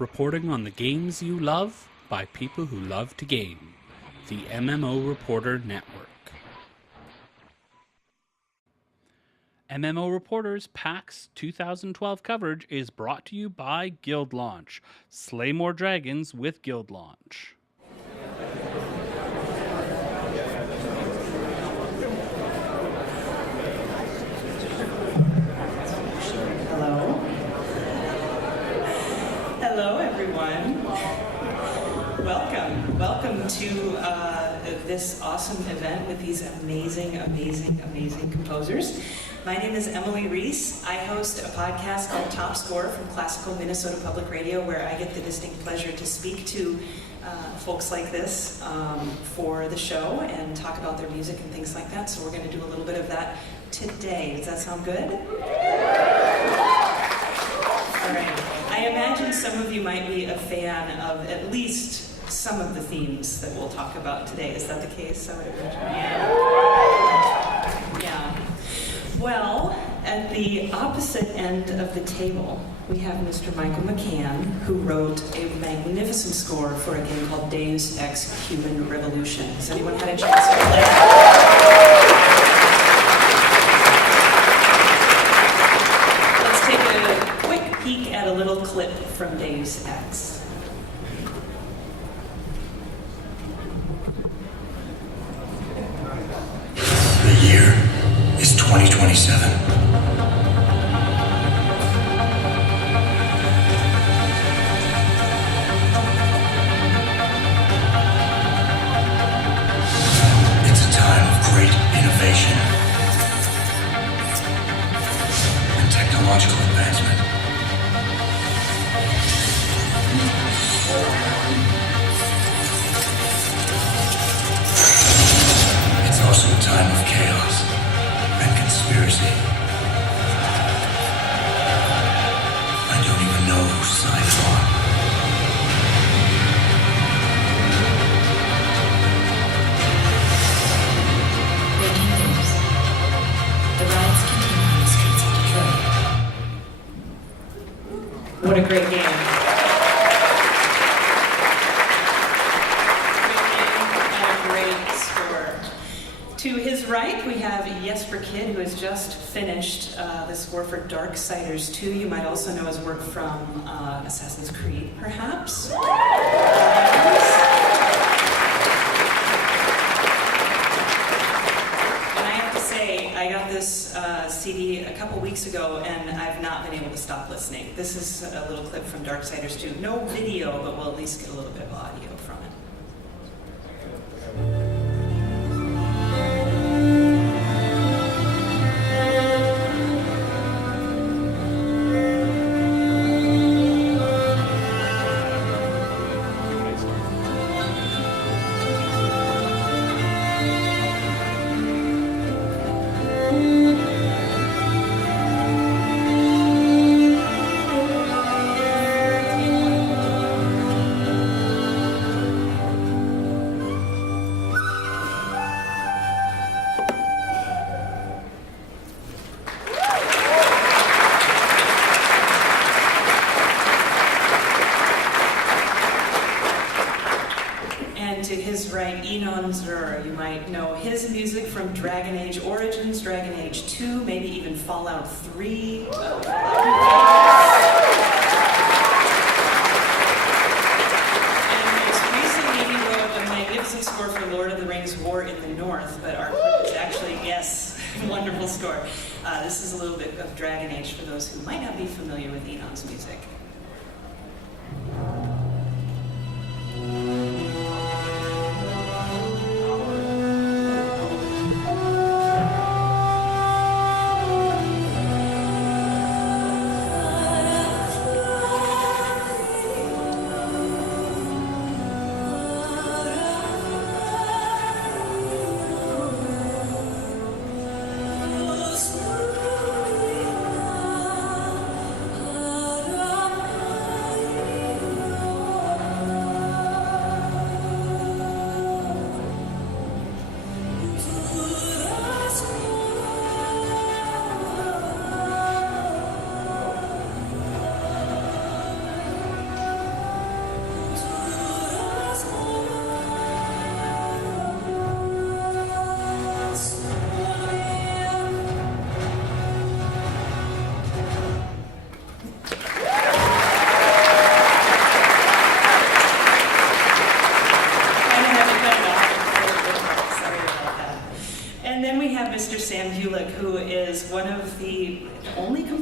reporting on the games you love by people who love to game. The MMO Reporter Network. MMO Reporter's PAX 2012 coverage is brought to you by Guild Launch. Slay more dragons with Guild Launch. Hello, everyone. Welcome to this awesome event with these amazing composers. My name is Emily Reese. I host a podcast called Top Score from Classical Minnesota Public Radio, where I get the distinct pleasure to speak to folks like this for the show and talk about their music and things like that. So we're going to do a little bit of that today. Does that sound good? All right. I imagine some of you might be a fan of at least some of the themes that we'll talk about today. Is that the case? I would imagine. Yeah. Well, at the opposite end of the table, we have Mr. Michael McCann, who wrote a magnificent score for a game called Deus Ex Human Revolution. Has anyone had a chance to play it? Let's take a quick peek at a little clip from Deus Ex. The year is 2027. It's a time of great innovation and technological advancement. It's also a time of chaos and conspiracy. I don't even know whose side I'm on. Breaking news. The riots continue on the streets of Detroit. What a great game. To his right, we have Jesper, who has just finished the score for Darksiders 2. You might also know his work from Assassin's Creed, perhaps. And I have to say, I got this CD a couple weeks ago, and I've not been able to stop listening. This is a little clip from Darksiders 2. No video, but we'll at least get a little bit of audio from it. Inon, you might know his music from Dragon Age Origins, Dragon Age 2, maybe even Fallout 3. And most recently he wrote a magnificent score for Lord of the Rings War in the North, but our clip is actually, yes, wonderful score. This is a little bit of Dragon Age for those who might not be familiar with Inon's music.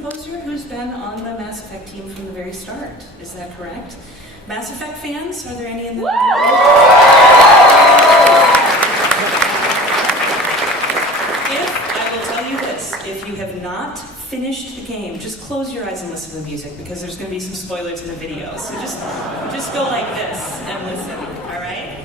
composer who's been on the Mass Effect team from the very start. Is that correct? Mass Effect fans? Are there any in the I will tell you this, if you have not finished the game, just close your eyes and listen to the music because there's going to be some spoilers in the video. So just go like this and listen, all right?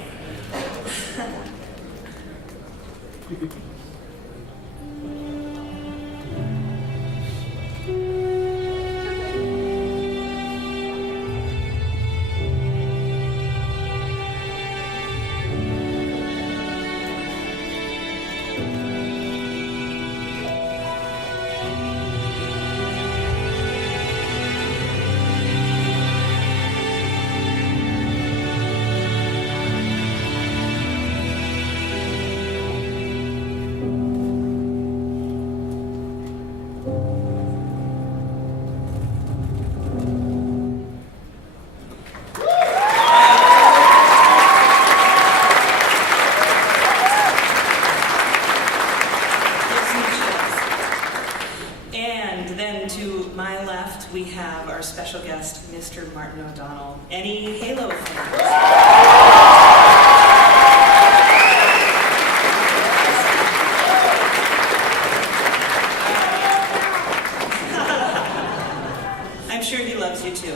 We have our special guest, Mr. Martin O'Donnell. Any Halo fans? I'm sure he loves you too.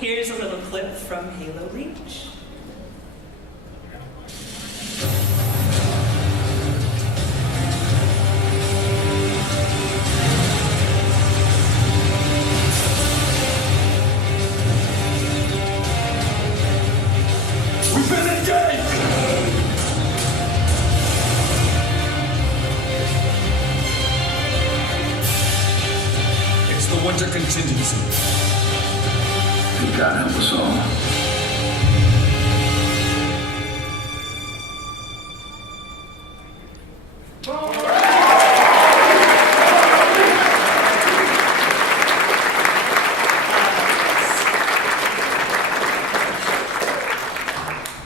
Here's a little clip from Halo Reach. Winter contingency. May God help us all.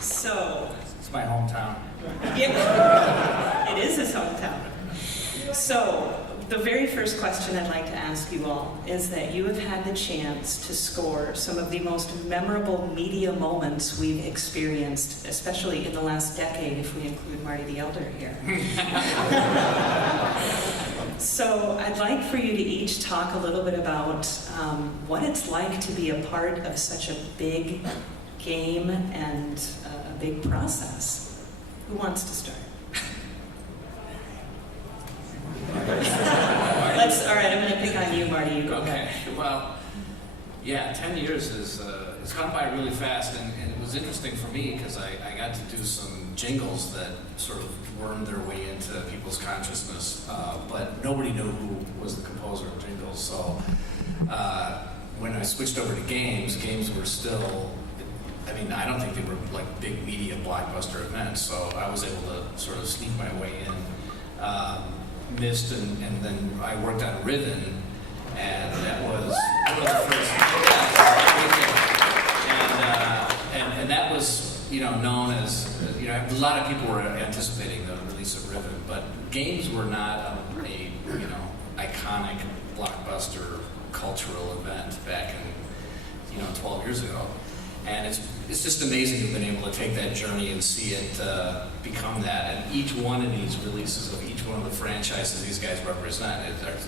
So, it's my hometown. Yeah, it is his hometown. So, the very first question I'd like to ask you all is that you have had the chance to score some of the most memorable media moments we've experienced, especially in the last decade, if we include Marty the Elder here. So I'd like for you to each talk a little bit about what it's like to be a part of such a big game and a big process. Who wants to start? All right, I'm going to pick on you, Marty. You go ahead. Okay, well, yeah, 10 years is it's gone by really fast, and it was interesting for me because I got to do some jingles that sort of wormed their way into people's consciousness, but nobody knew who was the composer of jingles, so when I switched over to games were still, I mean, I don't think they were like big media blockbuster events, so I was able to sort of sneak my way in. Missed, and then I worked on Riven, and that was one of the first. And that was, known as, a lot of people were anticipating the release of Riven, but games were not a iconic blockbuster cultural event back in 12 years ago. And it's just amazing to have been able to take that journey and see it become that. And each one of these releases of each one of the franchises these guys represent,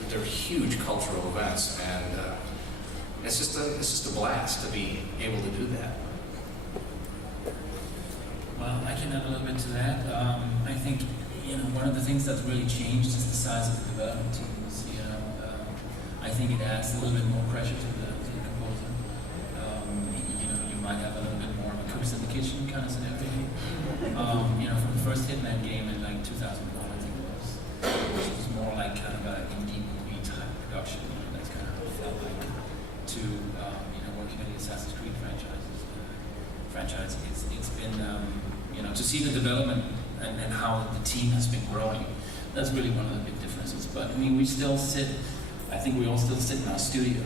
they're huge cultural events, and it's just a blast to be able to do that. Well, I can add a little bit to that. I think one of the things that's really changed is the size of the development teams. I think it adds a little bit more pressure to the composer. You might have a little bit more of a cooks in the kitchen kind of scenario. From the first Hitman game in like 2001, I think it was, which was more like kind of an indie movie type production. That's kind of how it felt like. To working on the Assassin's Creed franchise. It's been to see the development and how the team has been growing. That's really one of the big differences. But I mean, we still sit. I think we all still sit in our studio.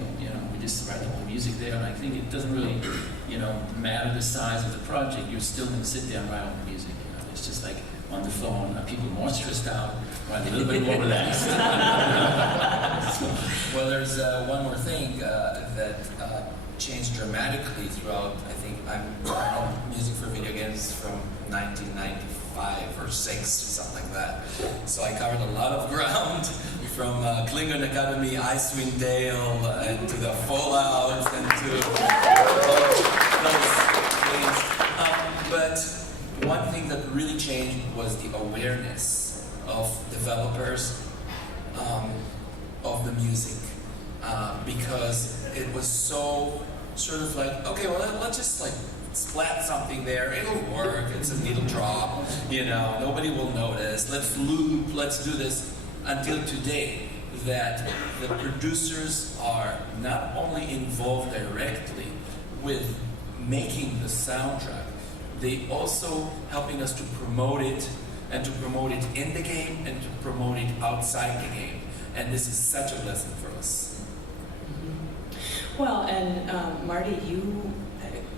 We just write all the music there, and I think it doesn't really, matter the size of the project. You're still going to sit there and write all the music. It's just like on the phone. Are people more stressed out, or are they a little bit more relaxed? So, Well, there's one more thing that changed dramatically throughout. I think I'm music for video games from 1995 or 6 or something like that. So I covered a lot of ground from Klingon Academy, Icewind Dale, and to the Fallout, and to those things. But one thing that really changed was the awareness of developers of the music, because it was so sort of like, okay, well, let's just like splat something there, it'll work, it's a needle drop, nobody will notice, let's loop, let's do this, until today, that the producers are not only involved directly with making the soundtrack, they also helping us to promote it, and to promote it in the game, and to promote it outside the game. And this is such a blessing for us. Well, and Marty, you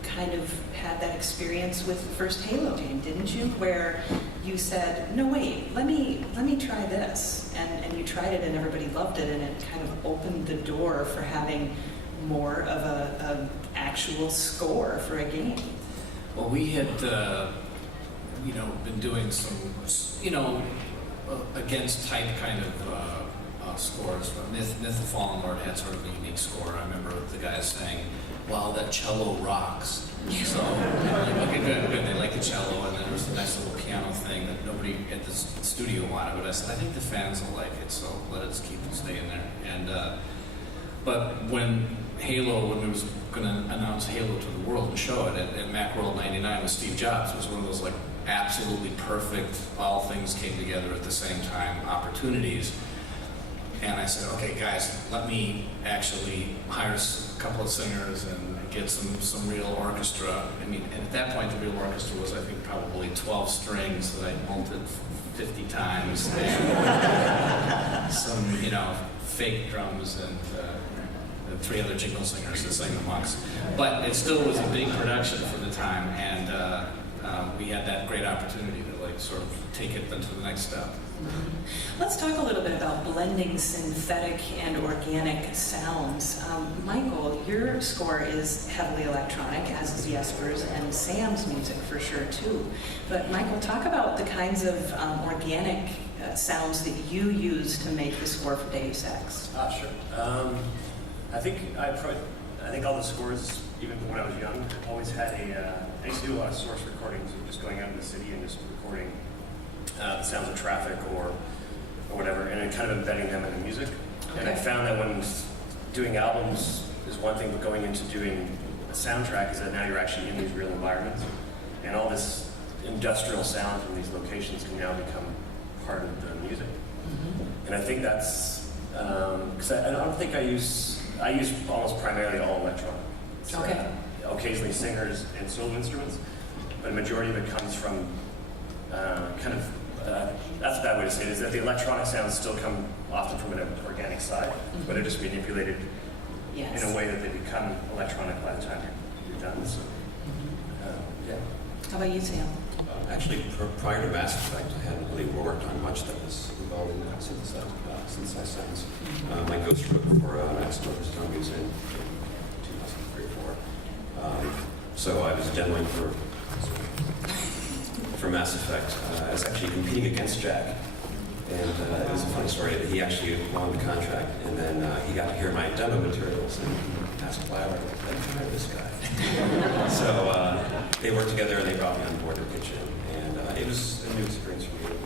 kind of had that experience with the first Halo game, didn't you? Where you said, no, wait, let me try this. And you tried it and everybody loved it, and it kind of opened the door for having more of a actual score for a game. Well, we had, been doing some, against type kind of scores. Myth of Fallen Lord had sort of a unique score. I remember the guys saying, wow, that cello rocks. So, okay, good, they like the cello, and then there was a nice little piano thing that nobody at the studio wanted, but I said, I think the fans will like it, so let us keep it staying there. And, but when we was going to announce Halo to the world and show it at Macworld 99 with Steve Jobs, it was one of those like absolutely perfect, all things came together at the same time opportunities. And I said, okay, guys, let me actually hire a couple of singers and get some real orchestra. I mean, and at that point, the real orchestra was, I think, probably 12 strings that I bolted 50 times, and some, fake drums, and 3 other jingle singers that sang amongst. But it still was a big production for the time, and we had that great opportunity to sort of take it to the next step. Let's talk a little bit about blending synthetic and organic sounds. Michael, your score is heavily electronic, as is Jesper's and Sam's music for sure too. But Michael, talk about the kinds of organic sounds that you use to make the score for Deus Ex. Sure. I think all the scores, even when I was young, always had I used to do a lot of source recordings of just going out in the city and just recording the sounds of traffic or whatever, and then kind of embedding them in the music. Okay. And I found that when doing albums is one thing, but going into doing a soundtrack is that now you're actually in these real environments, and all this industrial sound from these locations can now become part of the music. Mm-hmm. And I think that's because I don't think I use almost primarily all electronic. So, okay. Occasionally singers and solo instruments, but a majority of it comes from that's a bad way to say it, is that the electronic sounds still come often from an organic side, mm-hmm. but they're just manipulated in a way that they become electronic by the time you're done. So, yeah. How about you, Sam? Actually, prior to Mass Effect, I hadn't really worked on much that was involved in synthesized sounds. My ghost wrote for Max Motors Zombies in 2003 or 4. So I was demoing for Mass Effect. I was actually competing against Jack. And it was a funny story that he actually won the contract, and then he got to hear my demo materials and asked why I would hire this guy. So they worked together and they brought me on board to pitch in, and it was a new experience for me.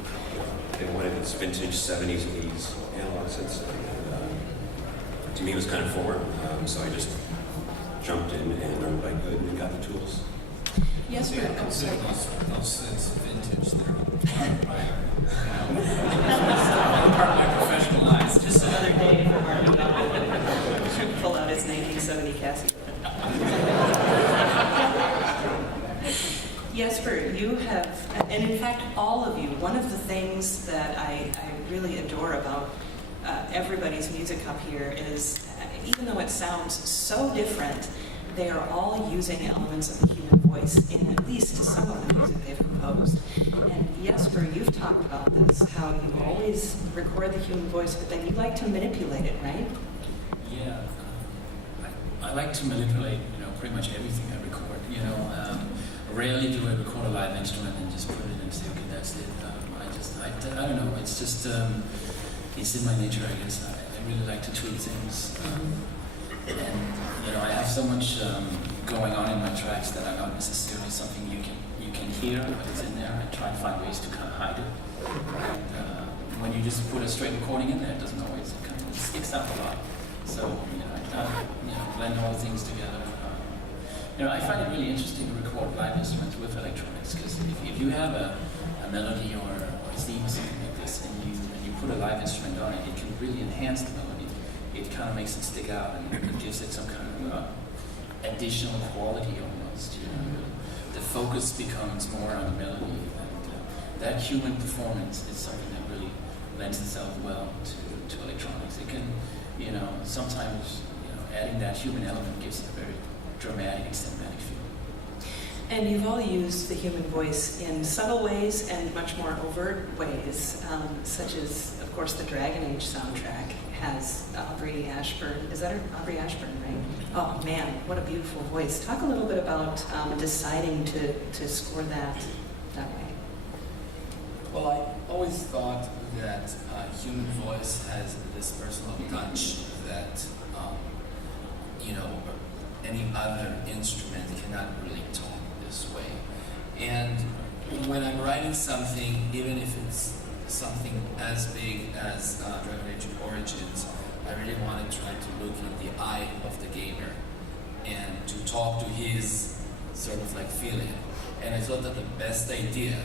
They wanted this vintage 70s, 80s analog synth, and to me it was kind of foreign. So I just jumped in and learned what I could and got the tools. Yes, I consider those synths vintage. They're part of my professional life. Just another day for Marty. Pull out his 1970 Casio. Jesper, you have, and in fact all of you, one of the things that I really adore about everybody's music up here is, even though it sounds so different, they are all using elements of the human voice in at least some of the music they've composed. And Jesper, you've talked about this, how you always record the human voice, but then you like to manipulate it, right? Yeah, I like to manipulate, pretty much everything I record. Rarely do I record a live instrument and just put it and say, okay, that's it. I don't know. It's just it's in my nature, I guess. I really like to tweak things, and I have so much going on in my tracks that are not necessarily something you can hear, but it's in there. I try and find ways to kind of hide it. And, when you just put a straight recording in there, it doesn't always, it kind of sticks out a lot. So, I kind of, blend all the things together. I find it really interesting to record live instruments with electronics, because if you have a melody or a theme or something like this, and you put a live instrument on it, it can really enhance the melody. It kind of makes it stick out, and it gives it some kind of additional quality almost. The focus becomes more on the melody, and that human performance is something that really lends itself well to electronics. It can, sometimes, adding that human element gives it a very dramatic, cinematic feel. And you've all used the human voice in subtle ways and much more overt ways, such as, of course, the Dragon Age soundtrack has Aubrey Ashburn. Is that her? Aubrey Ashburn, right? Oh man, what a beautiful voice. Talk a little bit about deciding to score that way. Well, I always thought that human voice has this personal touch that, any other instrument cannot really talk this way. And when I'm writing something, even if it's something as big as Dragon Age Origins, I really want to try to look in the eye of the gamer and to talk to his sort of like feeling. And I thought that the best idea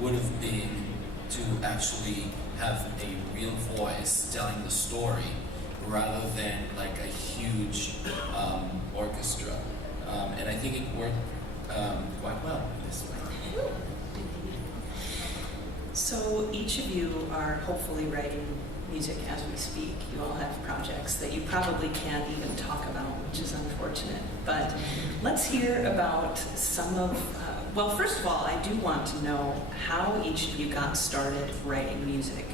would have been to actually have a real voice telling the story rather than like a huge orchestra. And I think it worked quite well this way. So each of you are hopefully writing music as we speak. You all have projects that you probably can't even talk about, which is unfortunate. But let's hear about some of, well, first of all, I do want to know how each of you got started writing music.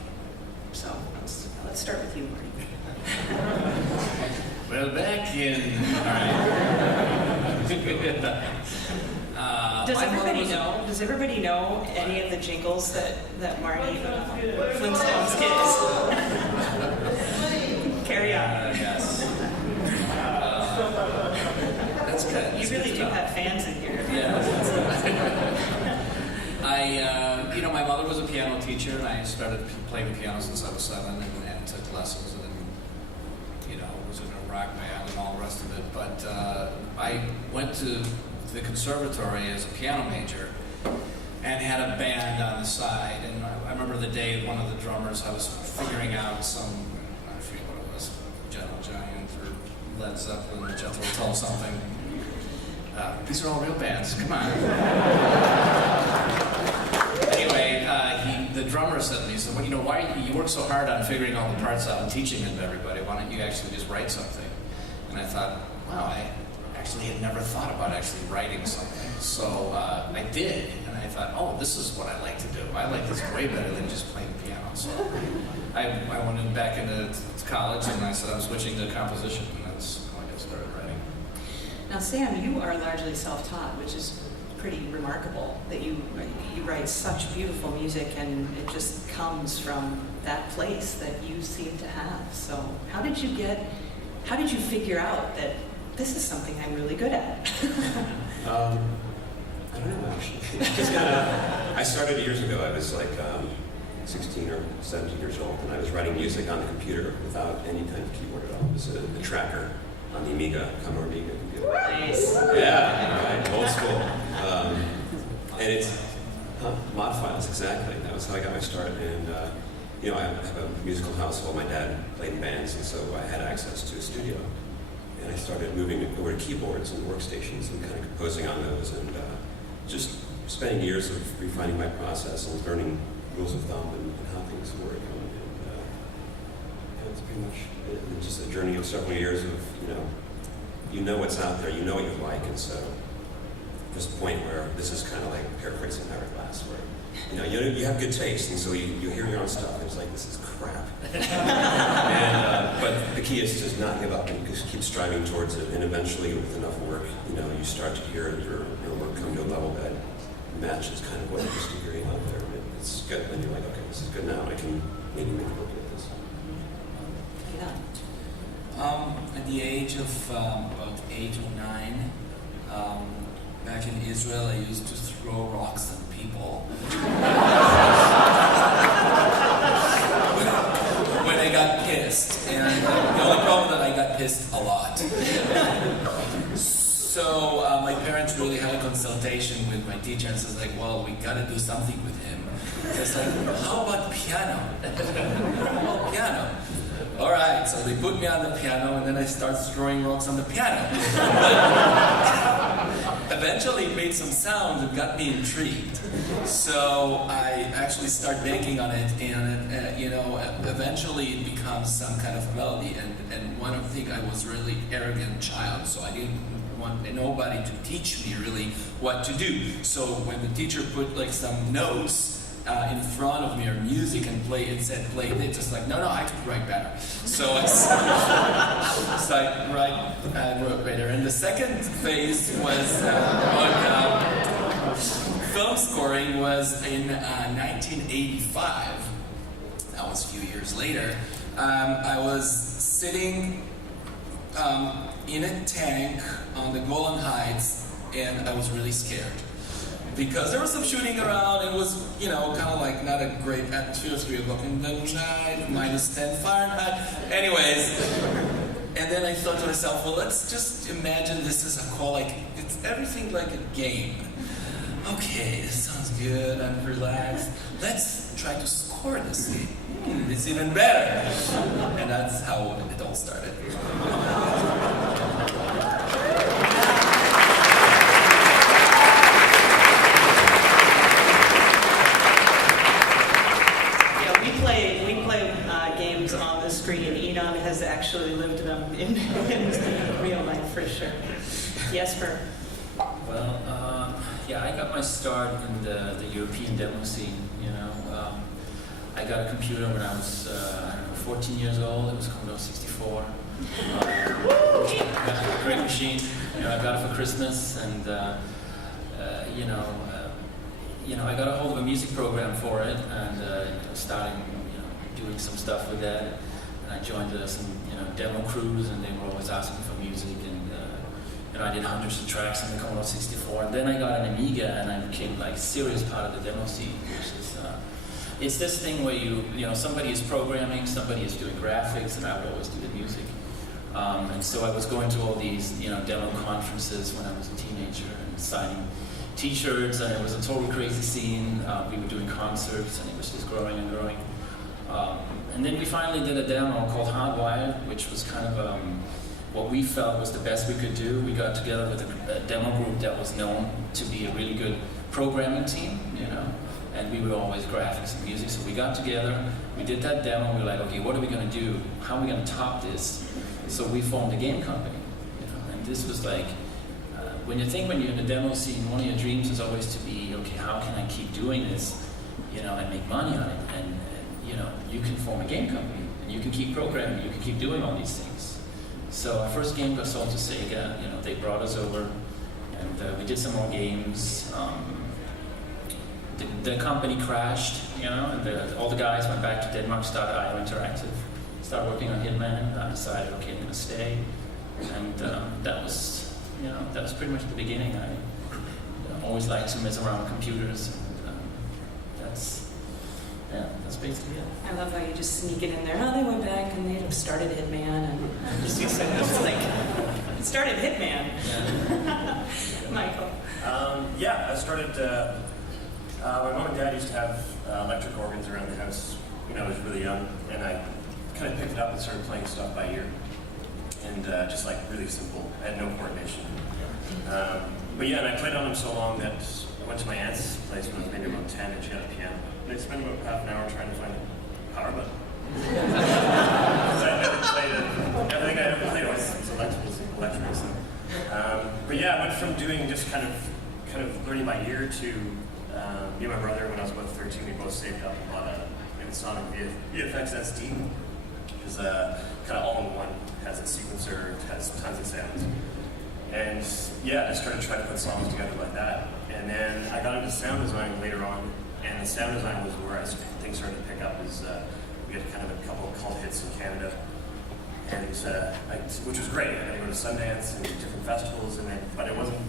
So let's start with you, Marty. Well, back in... Does everybody know any of the jingles that Marty Flintstones kids? Carry on. Yes. That's good. You really do have fans in here. Yeah. My mother was a piano teacher, and I started playing the piano since I was 7, and took lessons, and was in a rock band and all the rest of it. But I went to the conservatory as a piano major and had a band on the side. And I remember the day one of the drummers, I was figuring out some, I forget what it was, Gentle Giant or Led Zeppelin or Jethro Tull something. These are all real bands, come on. Anyway, the drummer said to me, he said, well, why you work so hard on figuring all the parts out and teaching them to everybody, why don't you actually just write something? And I thought, wow, I actually had never thought about actually writing something. So I did, and I thought, oh, this is what I like to do. I like this way better than just playing the piano. So I went back into college, and I said I'm switching to composition, and that's how I got started writing. Now, Sam, you are largely self-taught, which is pretty remarkable that you write such beautiful music, and it just comes from that place that you seem to have. So how did you figure out that this is something I'm really good at? I don't know, actually. I started years ago. I was like 16 or 17 years old, and I was writing music on the computer without any kind of keyboard at all. It was a tracker on the Amiga, Commodore Amiga computer. Nice. Yeah, right, old school. And it's mod files, exactly. That was how I got my start. And I have a musical household. My dad played in bands, and so I had access to a studio. And I started moving over to keyboards and workstations and kind of composing on those, and just spending years of refining my process and learning rules of thumb and how things work. And that's pretty much it. And just a journey of several years of, you know what's out there, you know what you like, and so this point where this is kind of like paraphrasing Hourglass, where you have good taste, and so you hear your own stuff, and it's like, this is crap. But the key is to not give up and just keep striving towards it, and eventually, with enough work, you start to hear your work come to a level that matches kind of what you're used to hearing out there. It's good, and you're like, okay, this is good now. I can maybe make a look at this. At the age of about 8 or 9, back in Israel, I used to throw rocks at people. When I got pissed, and the only problem that I got pissed a lot. So my parents really had a consultation with my teacher and says like, well, we gotta do something with him. It's like, how about piano? Well, piano. All right, so they put me on the piano, and then I start throwing rocks on the piano. Eventually, it made some sound that got me intrigued. So I actually start banking on it, and eventually it becomes some kind of melody. And one of the things, I was really arrogant child, so I didn't want nobody to teach me really what to do. So when the teacher put like some notes in front of me or music and said play it, just like, no, I could write better. So I wrote better. And the second phase was film scoring was in 1985. That was a few years later. I was sitting in a tank on the Golan Heights, and I was really scared. Because there was some shooting around, it was, kind of like not a great atmosphere, 3 o'clock in the night, -10 Fahrenheit. Anyways, and then I thought to myself, well, let's just imagine this is a call, like, it's everything like a game. Okay, this sounds good, I'm relaxed. Let's try to score this game. It's even better. And that's how it all started. Games on the screen. Inon has actually lived them in real life for sure. Jesper. Well, I got my start in the European demo scene. I got a computer when I was 14 years old. It was Commodore 64. Great machine. I got it for Christmas, and I got a hold of a music program for it, and starting doing some stuff with that. And I joined some demo crews, and they were always asking for music, and I did hundreds of tracks on the Commodore 64. And then I got an Amiga, and I became like serious part of the demo scene, which is it's this thing where somebody is programming, somebody is doing graphics, and I would always do the music. And so I was going to all these demo conferences when I was a teenager and signing T-shirts, and it was a total crazy scene. We were doing concerts, and it was just growing and growing. And then we finally did a demo called Hardwired, which was kind of what we felt was the best we could do. We got together with a demo group that was known to be a really good programming team, and we were always graphics and music. So we got together, we did that demo, we were like, okay, what are we going to do? How are we going to top this? So we formed a game company, and this was like, when you're in the demo scene, one of your dreams is always to be, okay, how can I keep doing this, and make money on it? And you can form a game company, and you can keep programming, you can keep doing all these things. So our first game got sold to Sega, they brought us over, and we did some more games. The company crashed, and all the guys went back to Denmark, started IO Interactive, started working on Hitman. I decided, okay, I'm going to stay, and that was pretty much the beginning. I always liked to mess around with computers, and that's basically it. I love how you just sneak it in there. Oh, they went back and they started Hitman, and just like, it started Hitman. Yeah. Michael. I started. My mom and dad used to have electric organs around the house when I was really young, and I kind of picked it up and started playing stuff by ear, and just like really simple. I had no coordination. And I played on them so long that I went to my aunt's place when I was maybe about 10, and she had a piano. And I spent about half an hour trying to find a power button. Because I never played it. Everything I ever played was electric. So. I went from doing just kind of learning by ear to me and my brother, when I was about 13, we both saved up and bought a Sonic VFX SD, which is kind of all in one. yeah, I started trying to put songs together like that. And then I got into sound design later on, and the sound design was where things started to pick up. We had kind of a couple of cult hits in Canada, and it was, which was great. I got to go to Sundance and different festivals, but it wasn't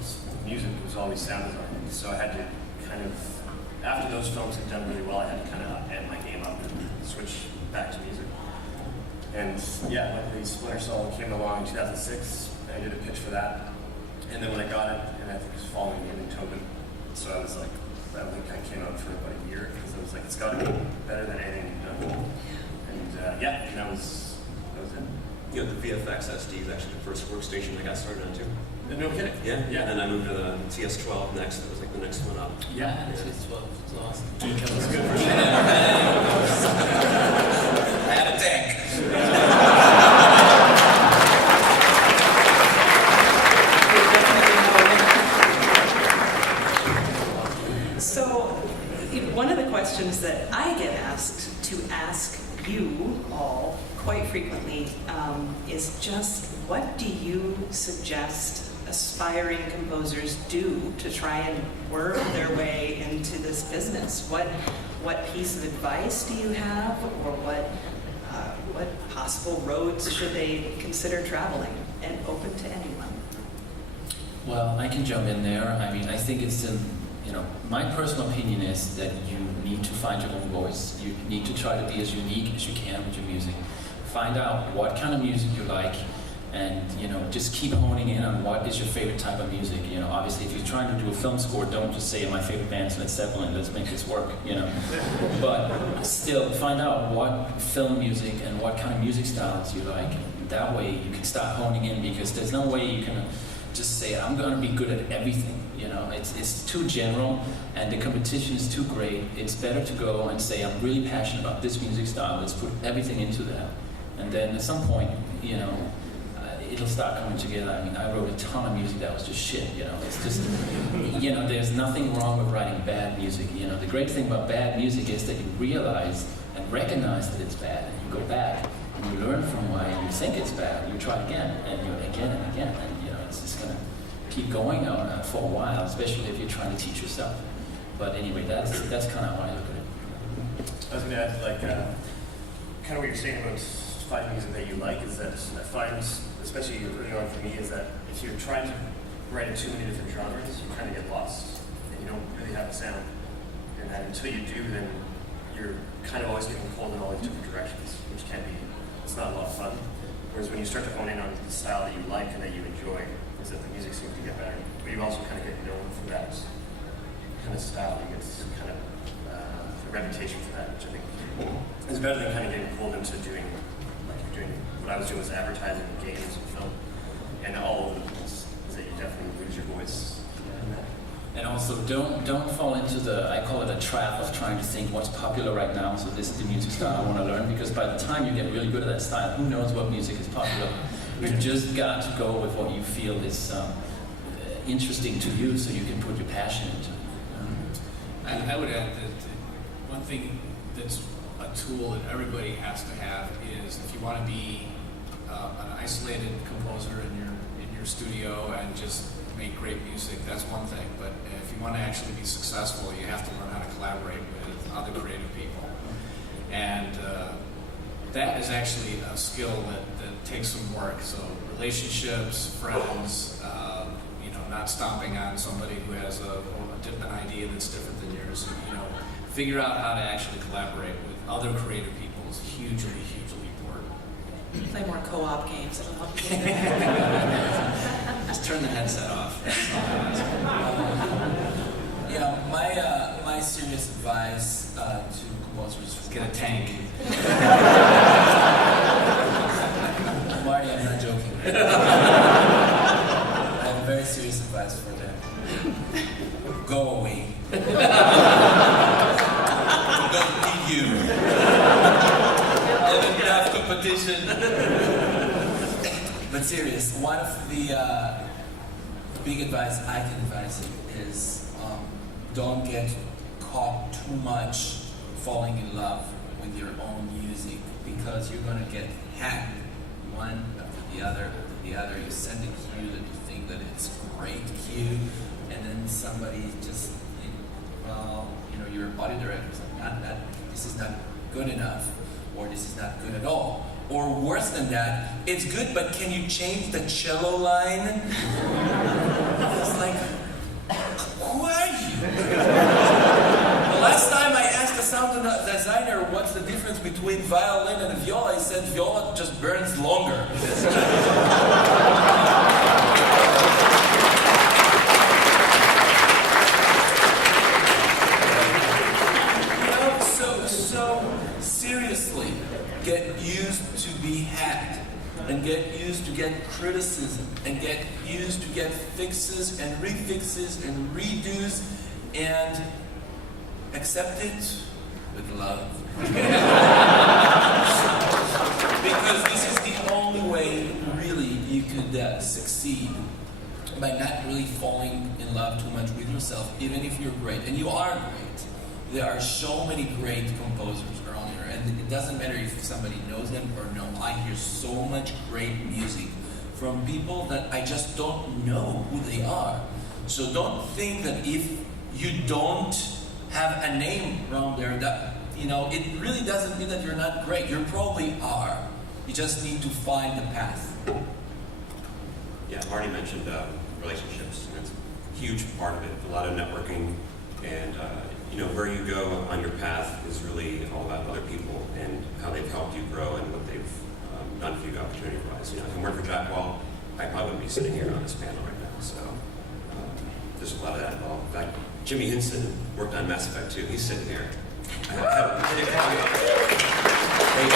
music; it was always sound design. So I had to kind of, after those films had done really well, I had to kind of amp my game up and switch back to music. And yeah, luckily Splinter Cell came along in 2006. I did a pitch for that, and then when I got it, and I think it was following in Tobin, so I was like, that only kind of came out for about a year because I was like, it's got to be better than anything you've done. And yeah, and that was it. You know, the VFX SD is actually the first workstation I got started on too. No kidding. Yeah. And then I moved to the TS12 next. It was like the next one up. Yeah, TS12. It's awesome. Geek was good for I had a tank. So, one of the questions that I get asked to ask you all quite frequently is just what do you suggest aspiring composers do to try and work their way into this business? What piece of advice do you have, or what possible roads should they consider traveling, and open to anyone? Well, I can jump in there. I mean, I think it's my personal opinion is that you need to find your own voice. You need to try to be as unique as you can with your music. Find out what kind of music you like, and just keep honing in on what is your favorite type of music. Obviously, if you're trying to do a film score, don't just say my favorite band's Led Zeppelin. Let's make this work. But still, find out what film music and what kind of music styles you like. That way, you can start honing in, because there's no way you can just say I'm going to be good at everything. It's too general, and the competition is too great. It's better to go and say I'm really passionate about this music style. Let's put everything into that, and then at some point, it'll start coming together. I mean, I wrote a ton of music that was just shit. It's just, there's nothing wrong with writing bad music. The great thing about bad music is that you realize and recognize that it's bad, and you go back and you learn from why you think it's bad. You try again and again and again, and it's just gonna keep going on for a while, especially if you're trying to teach yourself. But anyway, that's kind of how I look at it. I was going to add, kind of what you're saying about finding music that you like is that I find, especially early on for me, is that if you're trying to write in too many different genres, you kind of get lost and you don't really have a sound. And that until you do, then you're kind of always getting pulled in all these different directions, which can be, it's not a lot of fun. Whereas when you start to hone in on the style that you like and that you enjoy, is that the music seems to get better. But you also kind of get known for that kind of style. You get kind of a reputation for that, which I think is better than kind of getting pulled into doing, like you're doing, what I was doing was advertising and games and film, and all over the place, is that you definitely lose your voice in that. And also, don't fall into I call it a trap of trying to think what's popular right now, so this is the music style I want to learn, because by the time you get really good at that style, who knows what music is popular? You just got to go with what you feel is interesting to you, so you can put your passion into it. I would add that one thing that's a tool that everybody has to have is, if you want to be an isolated composer in your studio and just make great music, that's one thing. But if you want to actually be successful, you have to learn how to collaborate with other creative people. And that is actually a skill that takes some work. So relationships, friends, not stomping on somebody who has an idea that's different than yours. Figure out how to actually collaborate with other creative people is hugely, hugely important. Play more co-op games. It'll help you. Just turn the headset off. My serious advice to composers is Get a tank. Marty, I'm not joking. I have very serious advice for them. Go away. Don't need you. Enough competition. But serious, one of the big advice I can advise you is don't get caught too much falling in love with your own music, because you're going to get hacked one after the other after the other. You send a cue that you think that it's a great cue, and then somebody just, well, your body director is like, this is not good enough, or this is not good at all. Or worse than that, it's good, but can you change the cello line? It's like, who are you? The last time I asked the sound designer what's the difference between violin and a viola, he said viola just burns longer. So seriously, get used to be hacked, and get used to get criticism, and get used to get fixes and refixes and redos, and accept it with love. Because this is the only way really you could succeed, by not really falling in love too much with yourself, even if you're great. And you are great. There are so many great composers around here, and it doesn't matter if somebody knows them or no. I hear so much great music from people that I just don't know who they are. So don't think that if you don't have a name around there, that it really doesn't mean that you're not great. You probably are. You just need to find the path. Yeah, Marty mentioned relationships. That's a huge part of it. A lot of networking, and where you go on your path is really all about other people and how they've helped you grow and what they've done for you opportunity-wise. If it weren't for Jack Wall, I probably wouldn't be sitting here on this panel right now. So there's a lot of that involved. In fact, Jimmy Henson worked on Mass Effect 2. He's sitting here. There you go.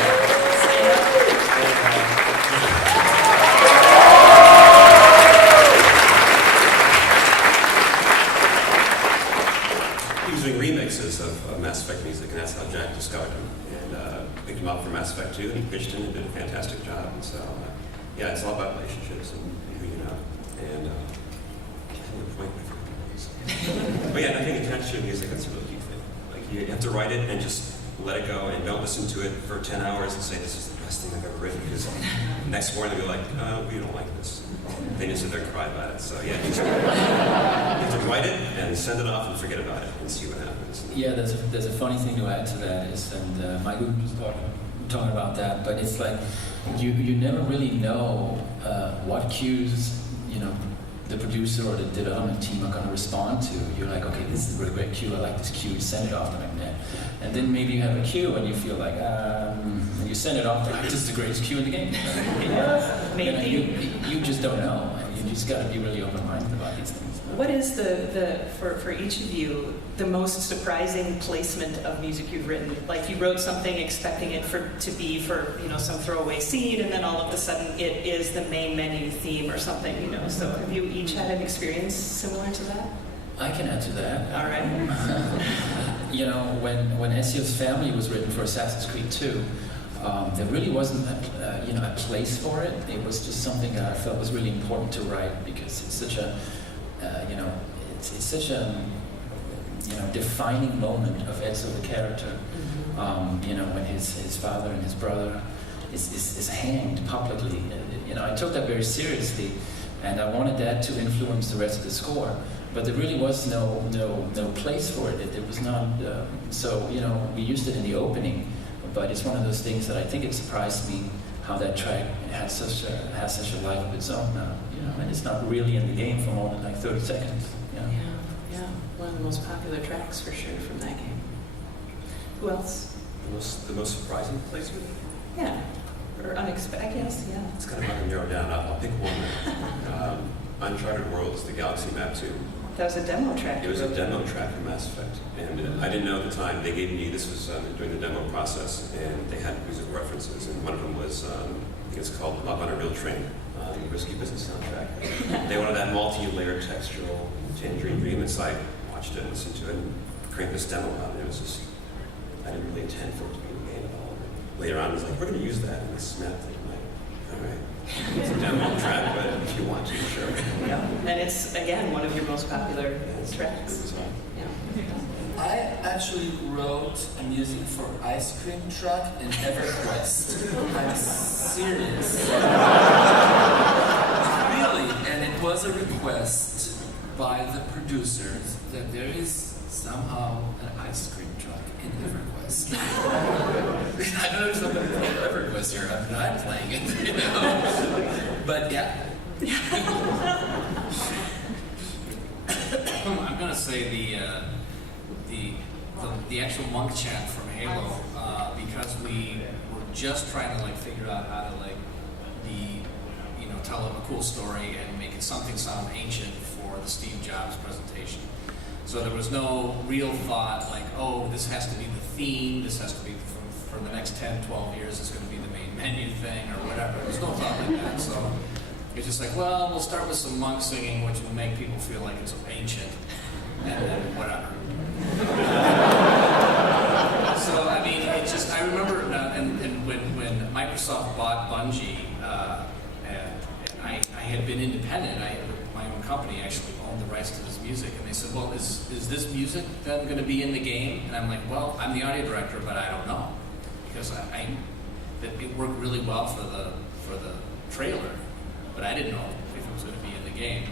Doing remixes of Mass Effect music, and that's how Jack discovered him and picked him up for Mass Effect 2, and he pitched in and did a fantastic job. And so, yeah, it's all about relationships and who you know. And I can't remember the point I forgot. But yeah, I think attached to music, that's a really key thing. Like, you have to write it and just let it go, and don't listen to it for 10 hours and say, this is the best thing I've ever written, because next morning they'll be like, we don't like this. They just sit there and cry about it. So yeah, you have to write it and send it off and forget about it and see what happens. Yeah, there's a funny thing to add to that is, and Michael was talking about that, but it's like you never really know what cues the producer or the development team are going to respond to. You're like, okay, this is a really great cue. I like this cue. Send it off to McCann. And then maybe you have a cue and you feel like, and you send it off. Like, this is the greatest cue in the game. You just don't know. You just got to be really open-minded about these things. What is for each of you, the most surprising placement of music you've written? Like, you wrote something expecting it to be for some throwaway scene, and then all of a sudden it is the main menu theme or something. So have you each had an experience similar to that? I can add to that. All right. When Ezio's Family was written for Assassin's Creed 2, there really wasn't a place for it. It was just something that I felt was really important to write, because it's such a it's such a defining moment of Ezio the character. When his father and his brother is hanged publicly. I took that very seriously, and I wanted that to influence the rest of the score. But there really was no place for it. It was not. So we used it in the opening, but it's one of those things that I think it surprised me how that track has such a life of its own now. And it's not really in the game for more than like 30 seconds. Yeah. One of the most popular tracks for sure from that game. Who else? The most surprising placement? Yeah. Or unexpected, I guess, yeah. It's kind of hard to narrow down. I'll pick one. Uncharted Worlds, the Galaxy Map 2. That was a demo track. It was a demo track for Mass Effect. And I didn't know at the time. They gave me, this was during the demo process, and they had musical references. And one of them was, I think it's called Love on a Real Train, the Risky Business soundtrack. They wanted that multi-layered textural Tangerine Dream, and so I watched it and listened to it and cranked this demo out. And it was just, I didn't really intend for it to be in the game at all. Later on, I was like, we're going to use that in this map thing. I'm like, all right. It's a demo track, but if you want to, sure. Yeah, and it's, again, one of your most popular tracks. Yeah. I actually wrote a music for Ice Cream Truck in EverQuest. I'm serious. request by the producers that there is somehow an ice cream truck in EverQuest. I don't know if somebody played EverQuest here after I'm playing it, you know? But yeah. I'm gonna say the actual monk chant from Halo, because we were just trying to like figure out how to like tell a cool story and make it something sound ancient for the Steve Jobs presentation. So there was no real thought like, oh, this has to be the theme, this has to be for the next 10, 12 years, it's going to be the main menu thing or whatever. There was no thought like that. So it's just like, well, we'll start with some monk singing, which will make people feel like it's ancient, and then whatever. So, I mean, it just, I remember, and when Microsoft bought Bungie, I had been independent. My own company actually owned the rights to this music, and they said, well, is this music then going to be in the game? And I'm like, well, I'm the audio director, but I don't know, because it worked really well for the trailer, but I didn't know if it was going to be in the game.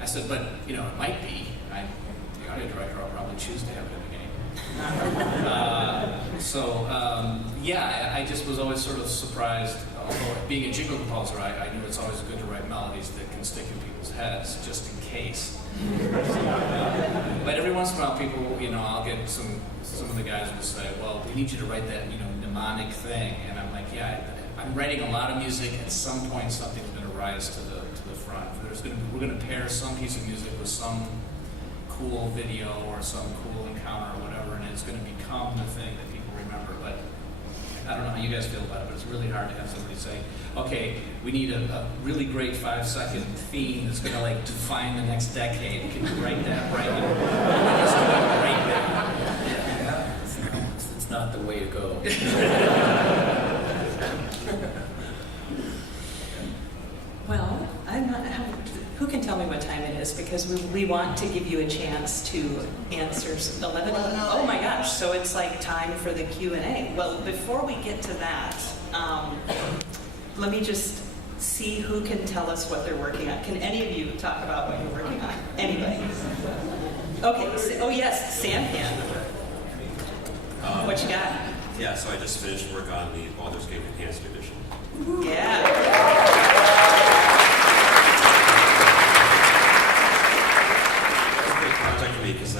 I said, but it might be. I'm the audio director. I'll probably choose to have it in the game. I just was always sort of surprised. Although being a jingle composer, I knew it's always good to write melodies that can stick in people's heads, just in case. But every once in a while, people, I'll get some of the guys will say, well, we need you to write that, mnemonic thing. And I'm like, yeah, I'm writing a lot of music. At some point, something's going to rise to the front. We're going to pair some piece of music with some cool video or some cool encounter or whatever, and it's going to become the thing that people remember. But I don't know how you guys feel about it, but it's really hard to have somebody say, okay, we need a really great 5-second theme that's going to like define the next decade. Can you write that right now? It's not the way to go. Well, who can tell me what time it is? Because we want to give you a chance to answer 11. Oh my gosh, so it's like time for the Q&A. Well, before we get to that, let me just see who can tell us what they're working on. Can any of you talk about what you're working on? Anybody? Okay, oh yes, Sampan. What you got? Yeah, so I just finished work on the Baldur's Gate Enhanced Edition. Yeah. Because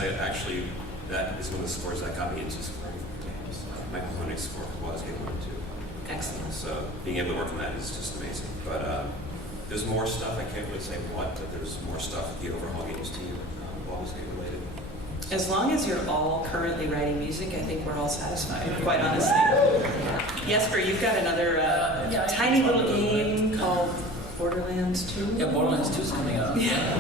that is one of the scores that got me into scoring. Michael Honig's score for Baldur's Gate 1 and 2. Excellent. So being able to work on that is just amazing. But there's more stuff, I can't really say what, but there's more stuff with the overhaul games team, Baldur's Gate related. As long as you're all currently writing music, I think we're all satisfied, quite honestly. Jesper, you've got another tiny little game called Borderlands 2? Yeah, Borderlands 2 is coming out. Yeah.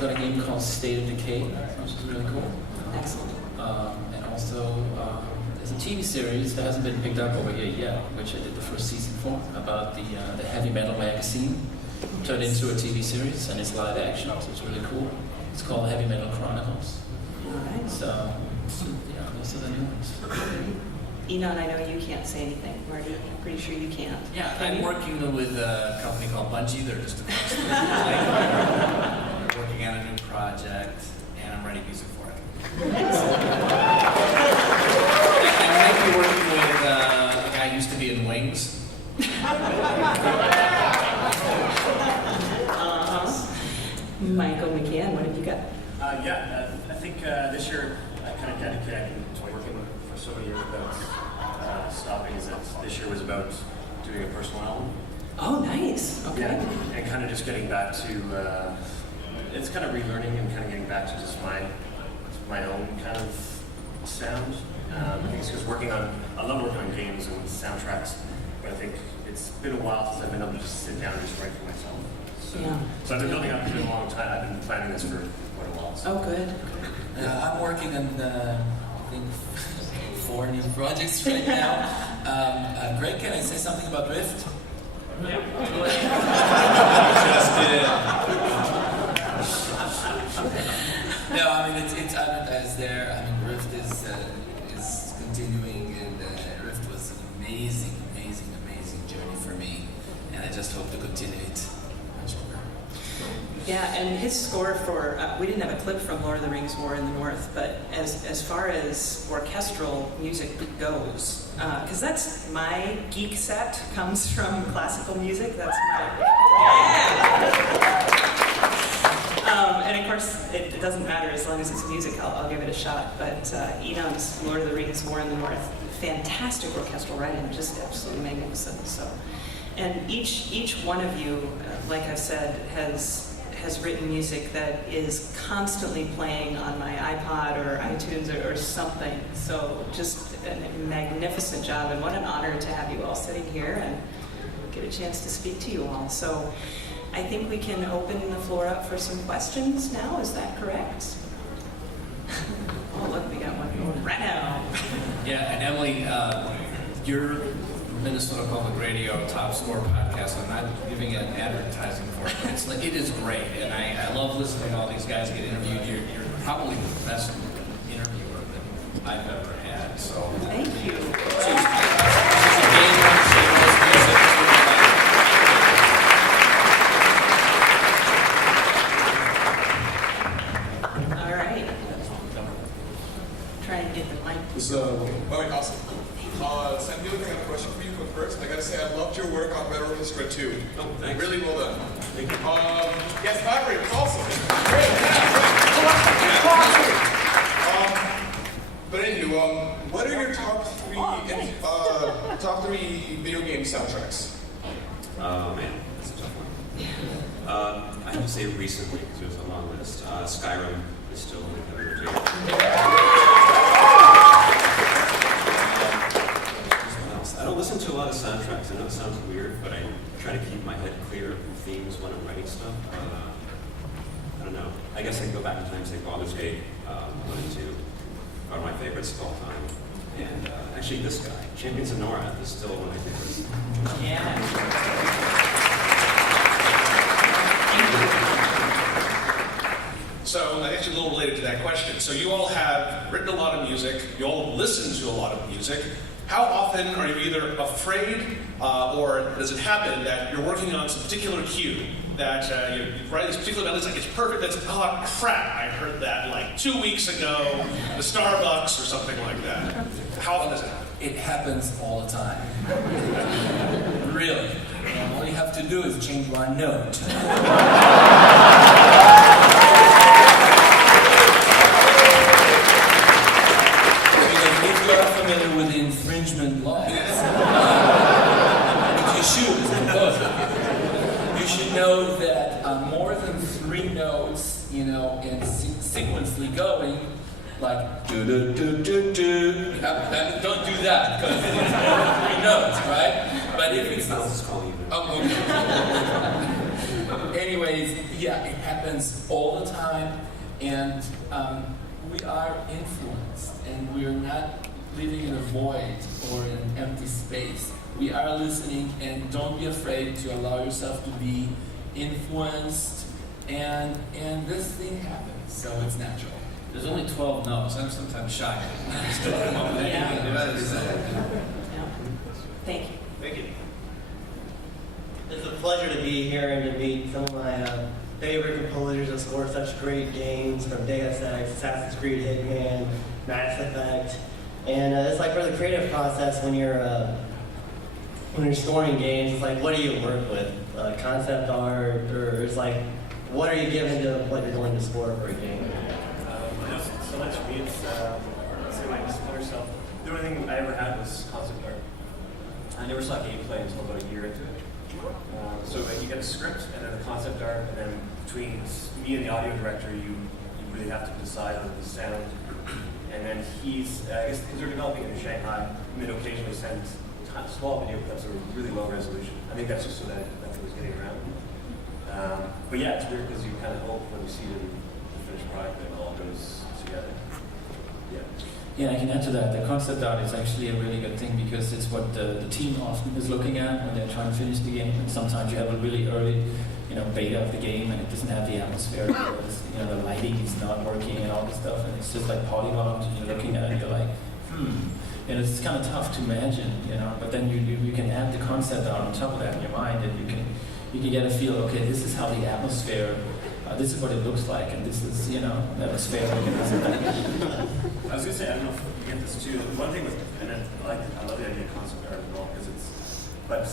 Got a game called State of Decay, which is really cool. Excellent. And also, there's a TV series that hasn't been picked up over here yet, which I did the first season for, about the heavy metal magazine, turned into a TV series, and it's live action, so it's really cool. It's called Heavy Metal Chronicles. All right. So, yeah, those are the new ones. Enon, I know you can't say anything. Marty, I'm pretty sure you can't. Yeah, I'm working with a company called Bungie. They're just across the working on a new project, and I'm writing music for it. I might be working with a guy who used to be in Wings. Michael McCann, what have you got? I think this year I kind of dedicated to working for so many years about stopping. Is that this year was about doing a personal album. Oh, nice. Okay. Yeah, and kind of just getting back to. It's kind of relearning and kind of getting back to just my own kind of sound. Because I love working on games and soundtracks, but I think it's been a while since I've been able to just sit down and just write for myself. So I've been building up for a long time. I've been planning this for quite a while. So. Oh, good. I'm working on, I think, 4 new projects right now. Greg, can I say something about Rift? Just did. No, I mean it's advertised there. I mean Rift is is continuing, and Rift was an amazing, amazing, amazing journey for me, and I just hope to continue it much longer. Yeah, and his score for, we didn't have a clip from Lord of the Rings War in the North, but as far as orchestral music goes, because that's my geek set, comes from classical music, that's my, and of course, it doesn't matter as long as it's music, I'll give it a shot, but Inon's Lord of the Rings War in the North, fantastic orchestral writing, just absolutely magnificent, so. And each one of you, like I said, has written music that is constantly playing on my iPod or iTunes or something. So just a magnificent job, and what an honor to have you all sitting here and get a chance to speak to you all. So I think we can open the floor up for some questions now. Is that correct? Oh, look, we got one going right now. Yeah, and Emily, your Minnesota Public Radio Top Score podcast, I'm not giving it advertising for it, but it's like, it is great, and I love listening to all these guys get interviewed. You're probably the best interviewer that I've ever had, so. Thank you. All right. Try and get the mic. So, very awesome. Sandy, I have a question for you. But first, I gotta say, I loved your work on Red Orchestra 2. Oh, thanks. Really well done. Thank you. Yes, Valerie, it was awesome. Great, yeah. But anyway, what are your top three video game soundtracks? Oh man, that's a tough one. I have to say recently, because it was a long list. Skyrim is still one of the I don't listen to a lot of soundtracks. I know it sounds weird, but I try to keep my head clear of themes when I'm writing stuff. I don't know. I guess I can go back in time and say Baldur's Gate 1 and 2 are my favorites of all time. And actually this guy, Champions of Norath, is still one of my favorites. Yeah. So actually a little related to that question. So you all have written a lot of music, you all listen to a lot of music. How often are you either afraid or does it happen that you're working on some particular cue that you write this particular melody, it's like it's perfect, that's, oh crap, I heard that like 2 weeks ago, the Starbucks or something like that. How often does it happen? It happens all the time. Really. And all you have to do is change one note. If you are familiar with the infringement laws, which you should as a composer, you should know that more than 3 notes, you know, and sequentially going, like do do do do do. Don't do that because it's more than 3 notes, right? But if it's anyways, yeah, it happens all the time, and we are influenced, and we are not living in a void or in an empty space. We are listening, and don't be afraid to allow yourself to be influenced, and this thing happens, so it's natural. There's only 12 notes. I'm sometimes shocked. Yeah. Thank you. Thank you. It's a pleasure to be here and to meet some of my favorite composers that score such great games, from Deus Ex, Assassin's Creed, Hitman, Mass Effect, and it's like for the creative process when you're scoring games, it's like what do you work with? Concept art, or it's like what are you given to what you're going to score for a game? So much for me, it's say my score stuff. The only thing I ever had was concept art. I never saw gameplay until about a year into it. So you get a script and then a concept art, and then between me and the audio director, you really have to decide on the sound. And then he's, I guess because they're developing it in Shanghai, he would occasionally send small video clips that were really low resolution. I think that's just so that it was getting around. But yeah, it's weird because you kind of hope when you see the finished product that it all goes together. Yeah. Yeah, I can add to that. The concept art is actually a really good thing because it's what the team often is looking at when they're trying to finish the game. And sometimes you have a really early, beta of the game, and it doesn't have the atmosphere. The lighting is not working and all this stuff, and it's just like polygons, and you're looking at it, and you're like, And it's kind of tough to imagine, you know. But then you can add the concept on top of that in your mind, and you can get a feel. Okay, this is how the atmosphere. This is what it looks like, and this is, you know, atmosphere. I was gonna say, I don't know if you get this too. One thing with, and I love the idea of concept art as well, because but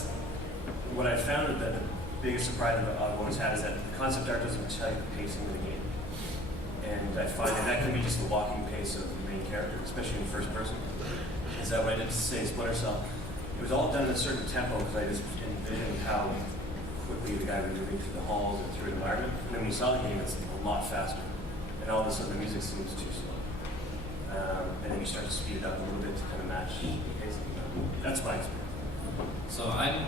what I found that the biggest surprise I've always had is that concept art doesn't tell you the pacing of the game. And I find that can be just the walking pace of the main character, especially in first person. Is that what I did to say Splinter Cell? It was all done in a certain tempo because I just envisioned how quickly the guy was moving through the halls and through the environment. And then when you saw the game, it's a lot faster. And all of a sudden the music seems too slow. And then you start to speed it up a little bit to kind of match the pace. That's my experience. So I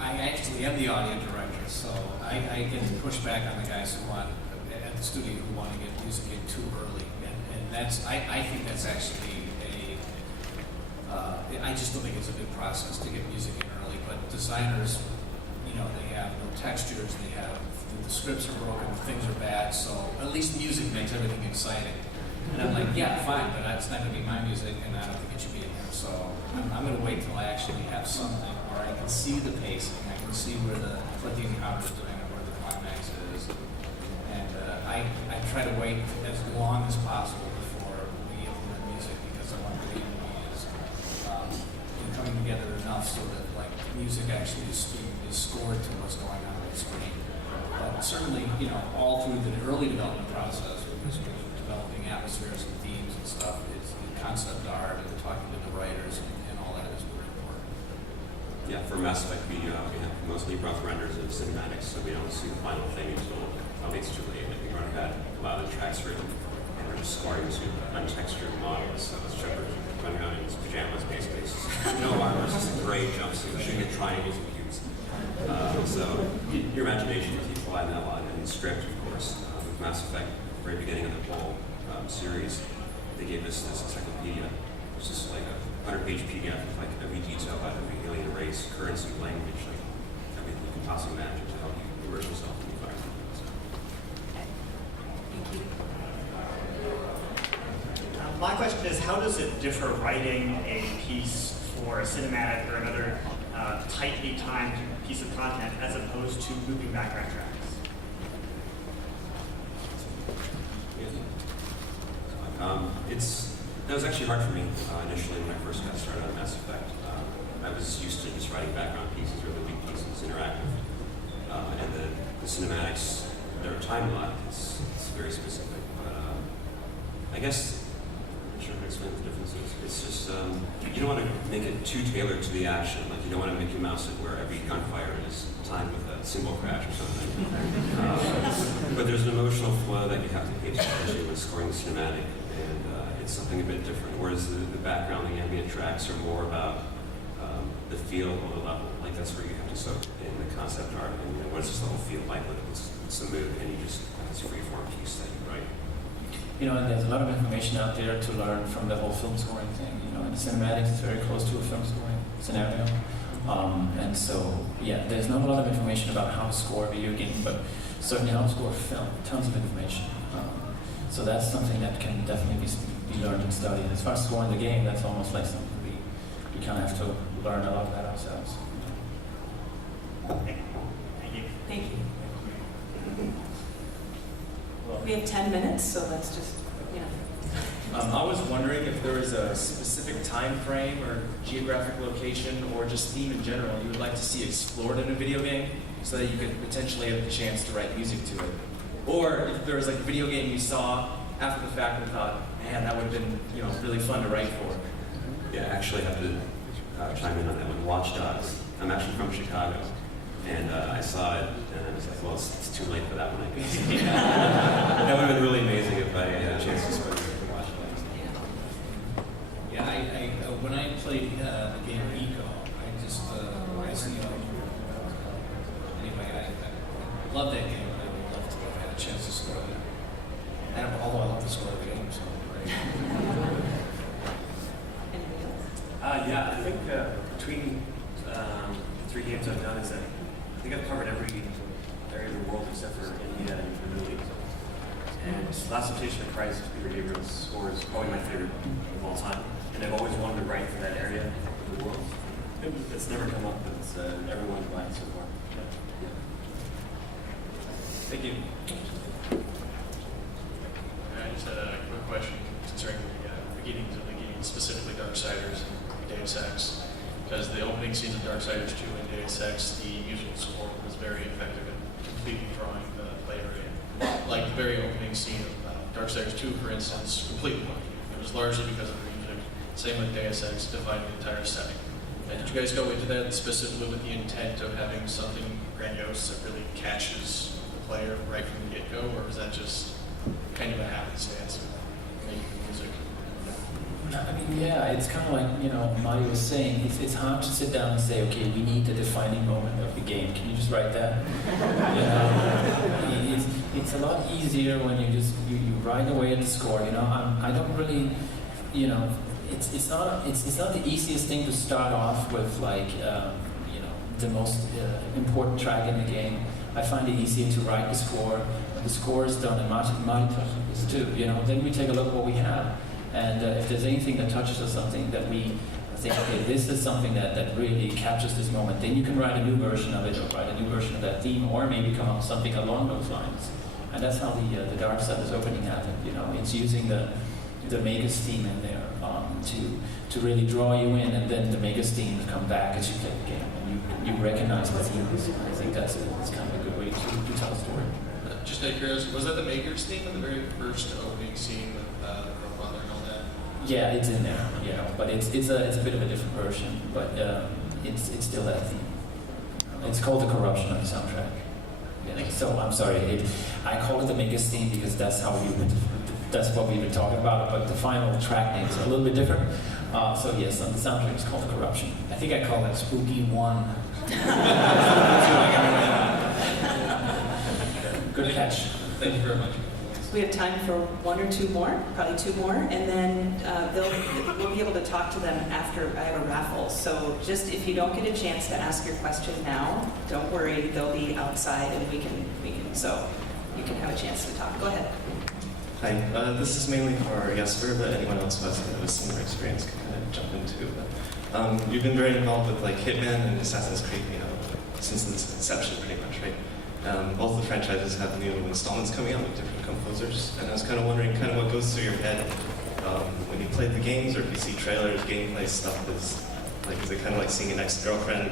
actually am the audio director, so I get to push back on the guys who want at the studio who want to get music in too early, and that's I think that's actually I just don't think it's a big process to get music in early. But designers, you know, they have no textures, they have the scripts are broken, things are bad, so at least music makes everything exciting. And I'm like, yeah, fine, but it's not going to be my music, and I don't think it should be in there. So I'm going to wait till I actually have something where I can see the pacing, I can see what the encounter is doing, and where the climax is. And I try to wait as long as possible before we implement music, because I want the game to be coming together enough so that like music actually is scored to what's going on the screen. But certainly, you know, all through the early development process, developing atmospheres and themes and stuff, it's the concept art and talking to the writers and all that is very important. Yeah, for Mass Effect, we have mostly rough renders of cinematics, so we don't see the final thing until probably it's too late. Like we already had a lot of the tracks written, and we're just scoring to untextured models. So it's Jesper running around in his pajamas, basically. No armor, it's just a gray jumpsuit, shooting at triangles and cubes. So your imagination is equal in that lot, and script, of course, with Mass Effect. Very beginning of the whole series, they gave us this encyclopedia, which is like a 100-page PDF with like every detail about every alien race, currency, language, like everything you can possibly imagine to help you immerse yourself in the environment. My question is, how does it differ writing a piece for a cinematic or another tightly timed piece of content as opposed to looping background tracks? That was actually hard for me initially when I first got started on Mass Effect. I was used to just writing background pieces or looping pieces, interactive. And the cinematics, they're timed a lot. It's very specific. But I guess, I'm not sure how to explain the differences. It's just, you don't want to make it too tailored to the action. Like, you don't want to make your mouse it where every gunfire is timed with a cymbal crash or something. But there's an emotional flow that you have to pay attention to when scoring the cinematic. And it's something a bit different, whereas the background, the ambient tracks are more about the feel of the level. Like that's where you have to soak in the concept art and what does this level feel like, what's the mood, and you just have this freeform piece that you write. You know, and there's a lot of information out there to learn from the whole film scoring thing. You know, and the cinematics is very close to a film scoring scenario. And so, yeah, there's not a lot of information about how to score a video game, but certainly how to score a film, tons of information. So that's something that can definitely be learned and studied. As far as scoring the game, that's almost like something we kind of have to learn a lot of that ourselves. Thank you. Thank you. We have 10 minutes, so let's just, you know. I was wondering if there was a specific time frame or geographic location or just theme in general you would like to see explored in a video game so that you could potentially have the chance to write music to it. Or if there was like a video game you saw after the fact and thought, man, that would have been, you know, really fun to write for. Yeah, I actually have to chime in on that one. Watch Dogs. I'm actually from Chicago, and I saw it, and I was like, well, it's too late for that one, I guess. That would have been really amazing if I had a chance to spend it with Watch Dogs. Yeah, when I played the game Eco, I just, anyway, I love that game. I would love to have had a chance to score it. And although I love the score of the game, so great. Yeah, I think between the three games I've done is that I think I've covered every area of the world except for India and the Middle East. And Last Temptation of Christ, Peter Gabriel's score is probably my favorite of all time. And I've always wanted to write for that area of the world? It's never come up. It's everyone's mind so far. Yeah. Thank you. I just had a quick question concerning the beginnings of the game, specifically Darksiders and Deus Ex, because the opening scenes of Darksiders 2 and Deus Ex, the musical score was very effective in completely drawing the player in. Like the very opening scene of Darksiders 2, for instance, completely won. It was largely because of the music. Same with Deus Ex, defining the entire setting. And did you guys go into that specifically with the intent of having something grandiose that really catches the player right from the get-go, or is that just kind of a happenstance of making the music? I mean, yeah, it's kind of like, Marty was saying, it's hard to sit down and say, okay, we need the defining moment of the game. Can you just write that? It's a lot easier when you write away at the score. I don't really, it's not the easiest thing to start off with, the most important track in the game. I find it easier to write the score. When the score is done, and Marty touches this too, then we take a look at what we have. And if there's anything that touches us, something that we think, okay, this is something that really captures this moment, then you can write a new version of it, or write a new version of that theme, or maybe come up with something along those lines. And that's how the Darksiders opening happened. It's using the Magus theme in there to really draw you in, and then the Magus themes come back as you play the game, and you recognize the themes. I think it's kind of a good way to tell a story. Just out of curiosity, was that the Maker's theme in the very first opening scene with the Grandfather and all that? Yeah, it's in there, but it's a bit of a different version, but it's still that theme. It's called the Corruption of the soundtrack. So I'm sorry, I call it the Magus theme because that's what we've been talking about, but the final track names are a little bit different. So yes, the soundtrack is called the Corruption. I think I call it Spooky 1. Good catch. Thank you very much. We have time for one or two more, probably two more, and then we'll be able to talk to them after I have a raffle. So just if you don't get a chance to ask your question now, don't worry, they'll be outside and we can so you can have a chance to talk. Go ahead. Hi, this is mainly for Jesper, but anyone else who has a similar experience can kind of jump into. But you've been very involved with Hitman and Assassin's Creed, since its inception, pretty much, right? Both the franchises have new installments coming out with different composers, and I was kind of wondering what goes through your head when you play the games, or if you see trailers, gameplay stuff. Is it kind of like seeing an ex-girlfriend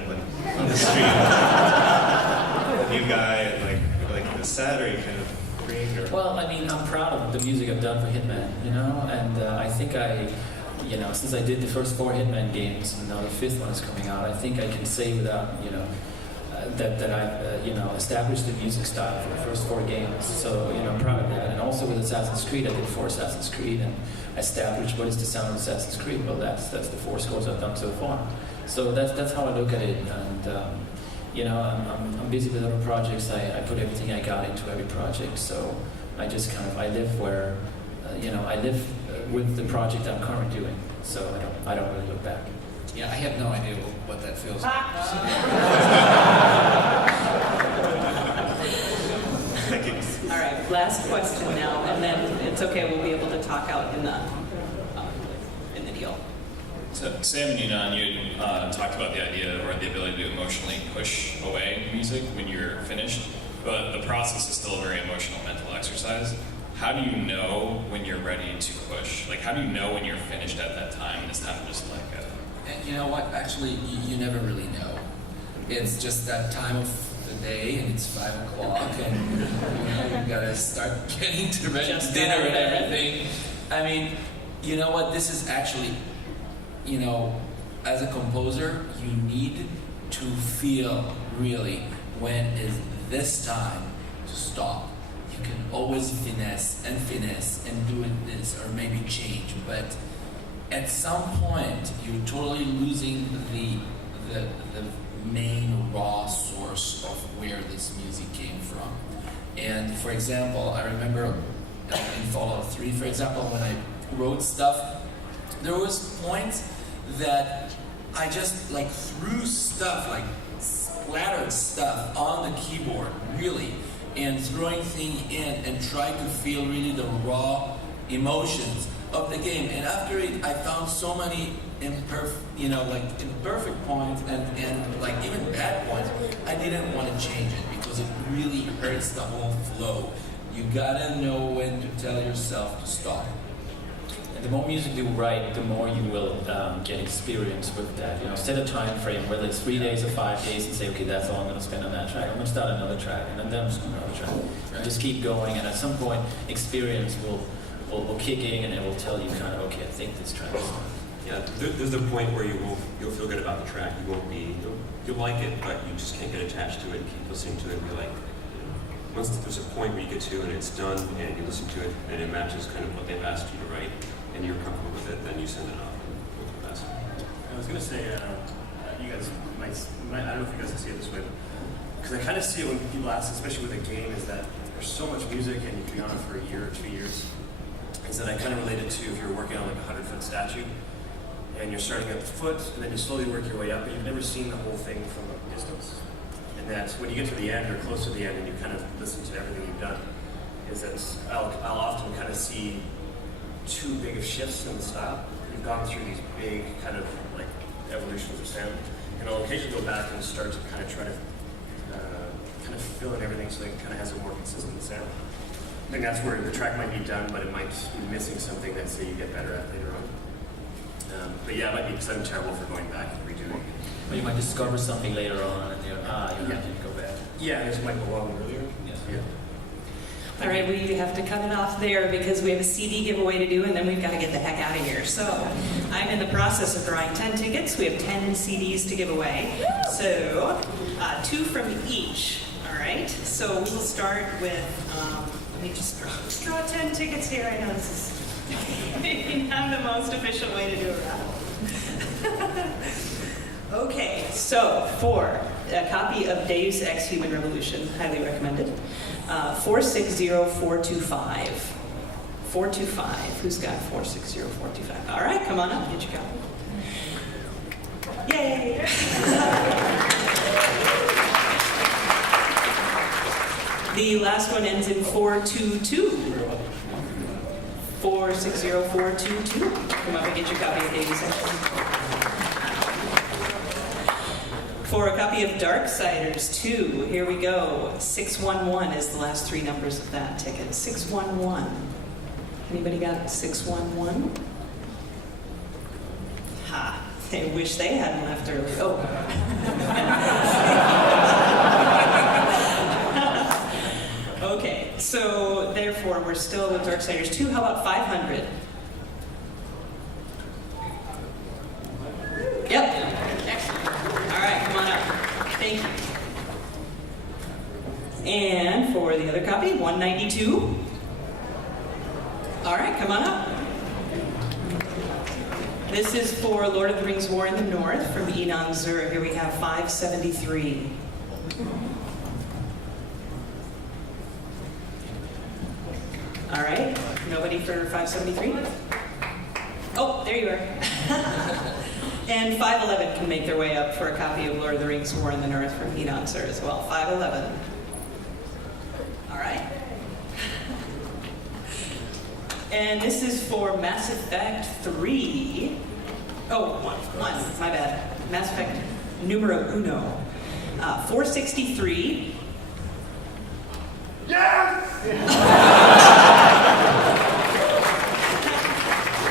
on the street, a new guy, and is sad, or you kind of freeing? Well, I mean, I'm proud of the music I've done for Hitman, and I think since I did the first 4 Hitman games, and now the 5th one is coming out, I think I can say without, that I've, established the music style for the first 4 games. So, I'm proud of that. And also with Assassin's Creed, I did 4 Assassin's Creed and established what is the sound of Assassin's Creed. Well, that's the 4 scores I've done so far. So that's how I look at it. And, I'm busy with other projects. I put everything I got into every project. So I just I live where, I live with the project I'm currently doing. So I don't really look back. Yeah, I have no idea what that feels like. Thank you. All right, last question now, and then it's okay, we'll be able to talk out in the deal. So Sam and Inon, you talked about the idea or the ability to emotionally push away music when you're finished, but the process is still a very emotional mental exercise. How do you know when you're ready to push? How do you know when you're finished at that time and it's time to just let go? And you know what? Actually, you never really know. It's just that time of the day, and it's 5 o'clock, and you gotta start getting to ready dinner and everything. I mean, you know what? This is actually, as a composer, you need to feel really when is this time to stop. You can always finesse and do it this or maybe change, but at some point you're totally losing the main raw source of where this music came from. And for example, I remember in Fallout 3, for example, when I wrote stuff, there was points that I just threw stuff, splattered stuff on the keyboard, really, and throwing things in and trying to feel really the raw emotions of the game. And after it, I found so many imperfect points and like even bad points. I didn't want to change it because it really hurts the whole flow. You gotta know when to tell yourself to stop. And the more music you write, the more you will get experience with that. Set a time frame, whether it's 3 days or 5 days, and say, okay, that's all I'm going to spend on that track. I'm going to start another track, and then I'm just going to another track. And just keep going, and at some point, experience will kick in, and it will tell you kind of, okay, I think this track is done. Yeah, there's a point where you'll feel good about the track. You'll like it, but you just can't get attached to it and keep listening to it and be like, once there's a point where you get to and it's done and you listen to it and it matches kind of what they've asked you to write and you're comfortable with it, then you send it off and hope for the best. I was going to say, you guys might, I don't know if you guys see it this way, because I kind of see it when people ask, especially with a game, is that there's so much music and you can be on it for a year or 2 years, is that I kind of relate it to if you're working on like a 100-foot statue and you're starting at the foot and then you slowly work your way up, but you've never seen the whole thing from a distance. And that when you get to the end or close to the end and you kind of listen to everything you've done, is that I'll often kind of see too big of shifts in the style. You've gone through these big kind of like evolutions of sound, and I'll occasionally go back and start to kind of try to kind of fill in everything so that it kind of has a more consistent sound. I think that's where the track might be done, but it might be missing something that say you get better at later on. But yeah, it might be because I'm terrible for going back and redoing it. Or you might discover something later on, and you're not to go back. Yeah, it might go along earlier. Yeah. All right, we have to cut it off there because we have a CD giveaway to do, and then we've got to get the heck out of here. So I'm in the process of drawing 10 tickets. We have 10 CDs to give away. So 2 from each. All right. So we will start with, let me just draw 10 tickets here. I know this is maybe not the most efficient way to do a raffle. Okay, so for a copy of Deus Ex Human Revolution, highly recommended. 460425. 425. Who's got 460425? All right, come on up, get your copy. Yay! The last one ends in 422. 460422. Come up and get your copy of Deus Ex. For a copy of Darksiders 2, here we go. 611 is the last 3 numbers of that ticket. 611. Anybody got 611? Ha! They wish they hadn't left early. Oh. Okay, so therefore we're still with Darksiders 2. How about 500? Yep. Excellent. All right, come on up. Thank you. And for the other copy, 192. All right, come on up. This is for Lord of the Rings War in the North from Inon. Here we have 573. All right, nobody for 573? Oh, there you are. And 511 can make their way up for a copy of Lord of the Rings War in the North from Inon as well. 511. All right. And this is for Mass Effect 3. Oh, one, my bad. Mass Effect numero uno. 463. Yes!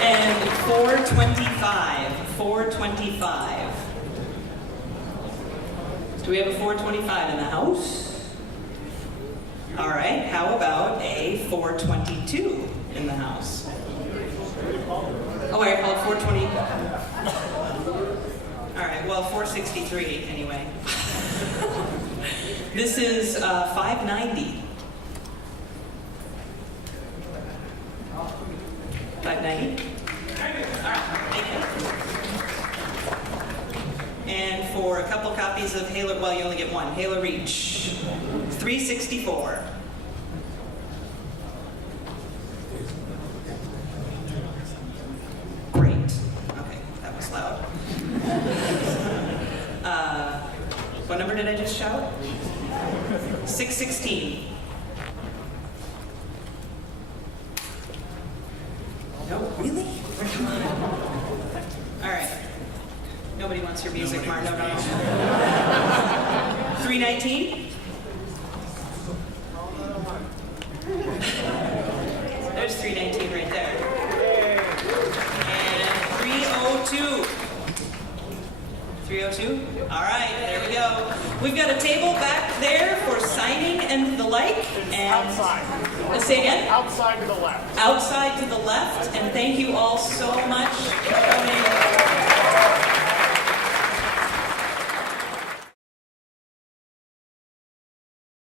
And 425. 425. Do we have a 425 in the house? All right, how about a 422 in the house? Oh, I called 420. All right, well, 463 anyway. This is 590. 590? All right, thank you. And for a couple copies of Halo, well, you only get one, Halo Reach, 364. Great. Okay, that was loud. What number did I just shout? 616. No, really? Nobody wants your music, Mark. No. 319. There's 319 right there. And 302. 302? All right, there we go. We've got a table back there for signing and the like. And outside. Say again? Outside to the left. Outside to the left. And thank you all so much for coming.